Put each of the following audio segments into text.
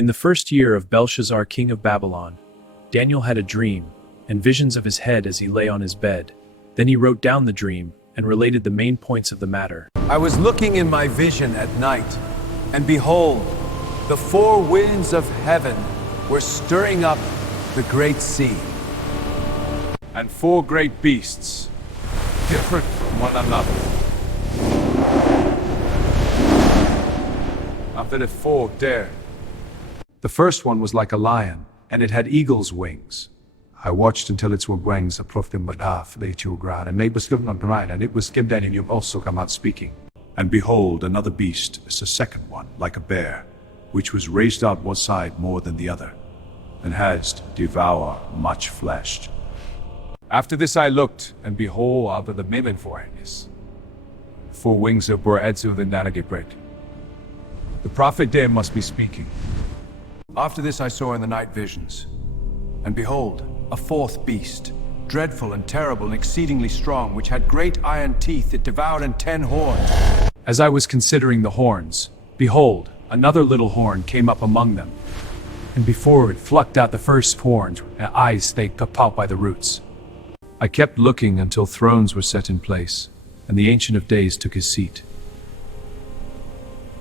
In the first year of Belshazzar, king of Babylon, Daniel had a dream and visions of his head as he lay on his bed. Then he wrote down the dream and related the main points of the matter. I was looking in my vision at night, and behold, the four winds of heaven were stirring up the great sea. And four great beasts, different from one another. After the four dared. The first one was like a lion, and it had eagle's wings. I watched until its wings approached him with half the ground, and it was given on the right, and it was given and you also come out speaking. And behold, another beast is the second one, like a bear, which was raised out one side more than the other, and has to devour much flesh. After this I looked, and behold, out of the maven foreigners, four wings of Boretzu the Nanagibret. The prophet there must be speaking. After this I saw in the night visions, and behold, a fourth beast, dreadful and terrible and exceedingly strong, which had great iron teeth that devoured and 10 horns. As I was considering the horns, behold, another little horn came up among them, and before it plucked out the first horns, and eyes they cut out by the roots. I kept looking until thrones were set in place, and the Ancient of Days took his seat.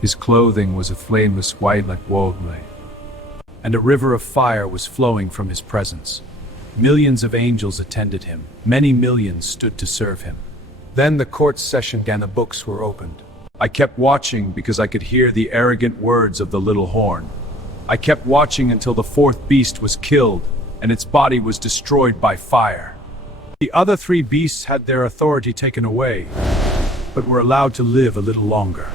His clothing was a flameless white like wool, and a river of fire was flowing from his presence. Millions of angels attended him. Many millions stood to serve him. Then the court session began, the books were opened. I kept watching because I could hear the arrogant words of the little horn. I kept watching until the fourth beast was killed and its body was destroyed by fire. The other three beasts had their authority taken away, but were allowed to live a little longer.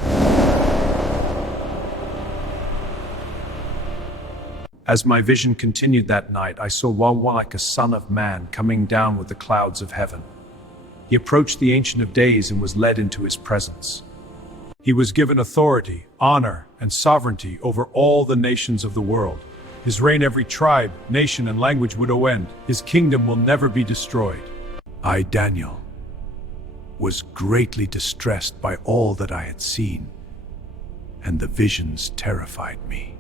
As my vision continued that night, I saw one like a son of man coming down with the clouds of heaven. He approached the Ancient of Days and was led into his presence. He was given authority, honor, and sovereignty over all the nations of the world. His reign every tribe, nation, and language would end. His kingdom will never be destroyed. I, Daniel, was greatly distressed by all that I had seen, and the visions terrified me.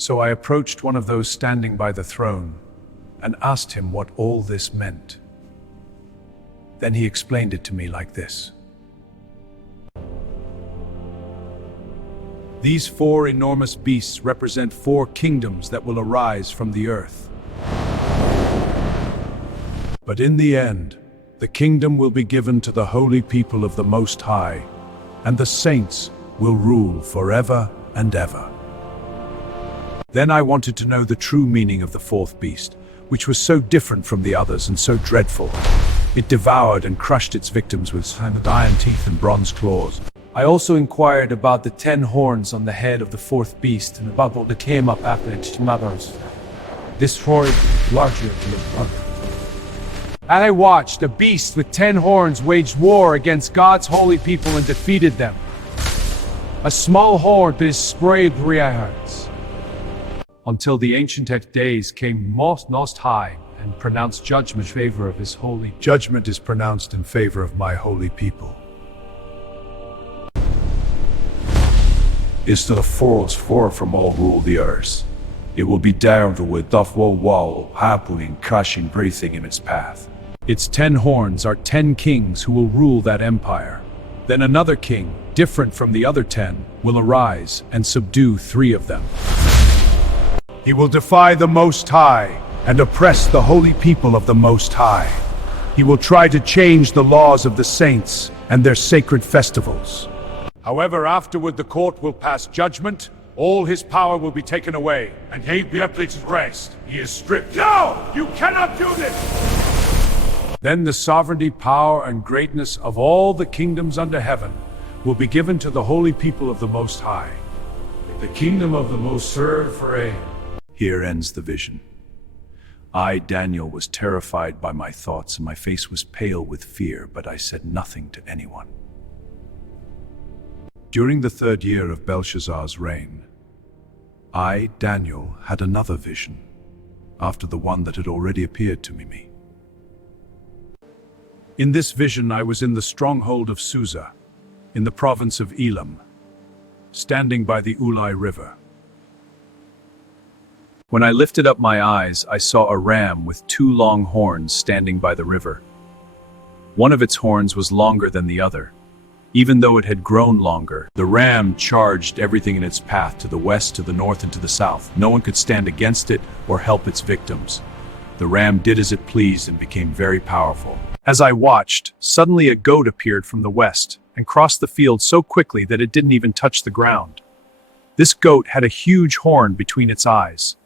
So I approached one of those standing by the throne and asked him what all this meant. Then he explained it to me like this. These four enormous beasts represent four kingdoms that will arise from the earth. But in the end, the kingdom will be given to the holy people of the Most High, and the saints will rule forever and ever. Then I wanted to know the true meaning of the fourth beast, which was so different from the others and so dreadful. It devoured and crushed its victims with iron teeth and bronze claws. I also inquired about the 10 horns on the head of the fourth beast and about what came up after its mothers. This horn is larger than the other. And I watched a beast with 10 horns waged war against God's holy people and defeated them. A small horn that is sprayed hearts. Until the Ancient of Days came most high and pronounced judgment in favor of his holy. Judgment is pronounced in favor of my holy people. Is to the forwards far from all rule the earth. It will be down to with doth wall happily crushing breathing in its path. Its 10 horns are 10 kings who will rule that empire. Then another king, different from the other 10, will arise and subdue 3 of them. He will defy the Most High and oppress the holy people of the Most High. He will try to change the laws of the saints and their sacred festivals. However, afterward the court will pass judgment, all his power will be taken away, and he will be placed to rest. He is stripped. No! You cannot do this! Then the sovereignty, power, and greatness of all the kingdoms under heaven will be given to the holy people of the Most High. The kingdom of the Most served forever. Here ends the vision. I, Daniel, was terrified by my thoughts, and my face was pale with fear, but I said nothing to anyone. During the 3rd year of Belshazzar's reign, I, Daniel, had another vision, after the one that had already appeared to me. In this vision I was in the stronghold of Susa, in the province of Elam, standing by the Ulai River. When I lifted up my eyes, I saw a ram with two long horns standing by the river. One of its horns was longer than the other. Even though it had grown longer, the ram charged everything in its path to the west, to the north, and to the south. No one could stand against it or help its victims. The ram did as it pleased and became very powerful. As I watched, suddenly a goat appeared from the west and crossed the field so quickly that it didn't even touch the ground. This goat had a huge horn between its eyes.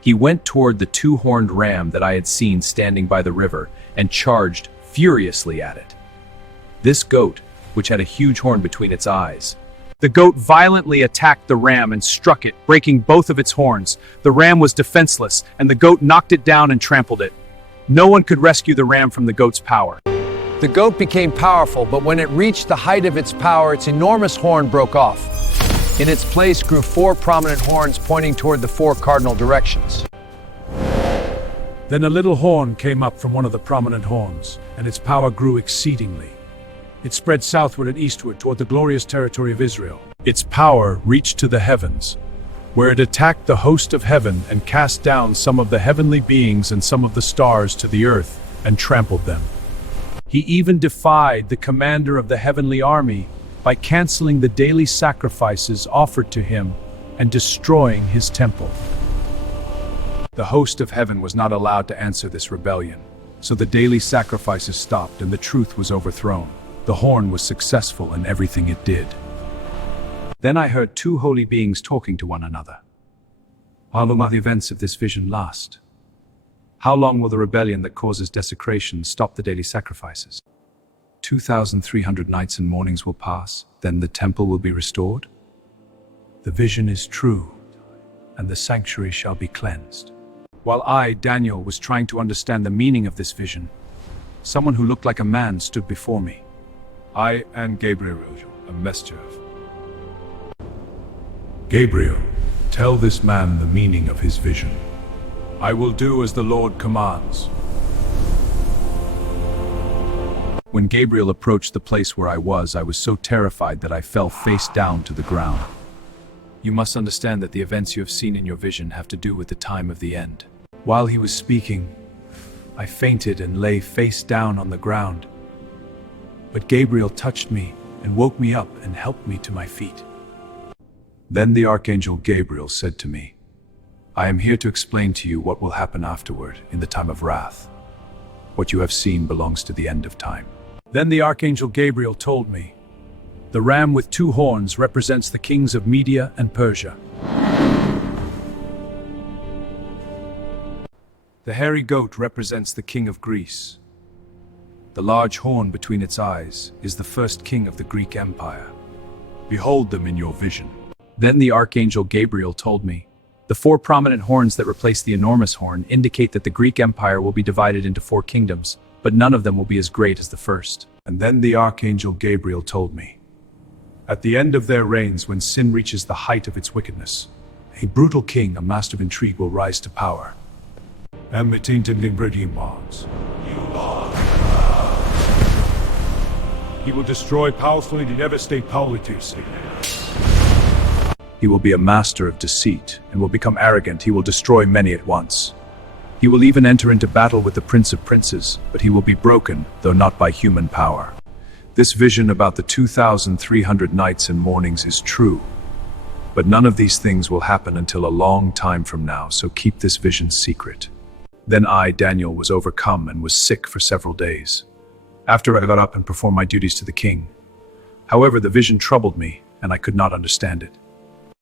He went toward the two-horned ram that I had seen standing by the river and charged furiously at it. This goat, which had a huge horn between its eyes. The goat violently attacked the ram and struck it, breaking both of its horns. The ram was defenseless, and the goat knocked it down and trampled it. No one could rescue the ram from the goat's power. The goat became powerful, but when it reached the height of its power, its enormous horn broke off. In its place grew four prominent horns pointing toward the four cardinal directions. Then a little horn came up from one of the prominent horns, and its power grew exceedingly. It spread southward and eastward toward the glorious territory of Israel. Its power reached to the heavens, where it attacked the host of heaven and cast down some of the heavenly beings and some of the stars to the earth and trampled them. He even defied the commander of the heavenly army by canceling the daily sacrifices offered to him and destroying his temple. The host of heaven was not allowed to answer this rebellion, so the daily sacrifices stopped and the truth was overthrown. The horn was successful in everything it did. Then I heard two holy beings talking to one another. How long will the events of this vision last? How long will the rebellion that causes desecration stop the daily sacrifices? 2,300 nights and mornings will pass, then the temple will be restored. The vision is true, and the sanctuary shall be cleansed. While I, Daniel, was trying to understand the meaning of this vision, someone who looked like a man stood before me. I am Gabriel, a messenger. Gabriel, tell this man the meaning of his vision. I will do as the Lord commands. When Gabriel approached the place where I was so terrified that I fell face down to the ground. You must understand that the events you have seen in your vision have to do with the time of the end. While he was speaking, I fainted and lay face down on the ground. But Gabriel touched me and woke me up and helped me to my feet. Then the archangel Gabriel said to me, I am here to explain to you what will happen afterward in the time of wrath. What you have seen belongs to the end of time. Then the archangel Gabriel told me, the ram with two horns represents the kings of Media and Persia. The hairy goat represents the king of Greece. The large horn between its eyes is the first king of the Greek Empire. Behold them in your vision. Then the archangel Gabriel told me, the four prominent horns that replace the enormous horn indicate that the Greek Empire will be divided into four kingdoms, but none of them will be as great as the first. And then the archangel Gabriel told me, at the end of their reigns, when sin reaches the height of its wickedness, a brutal king, a master of intrigue, will rise to power. He will destroy powerfully and devastate politics. He will be a master of deceit and will become arrogant. He will destroy many at once. He will even enter into battle with the Prince of Princes, but he will be broken, though not by human power. This vision about the 2,300 nights and mornings is true, but none of these things will happen until a long time from now, so keep this vision secret. Then I, Daniel, was overcome and was sick for several days. After I got up and performed my duties to the king. However, the vision troubled me, and I could not understand it.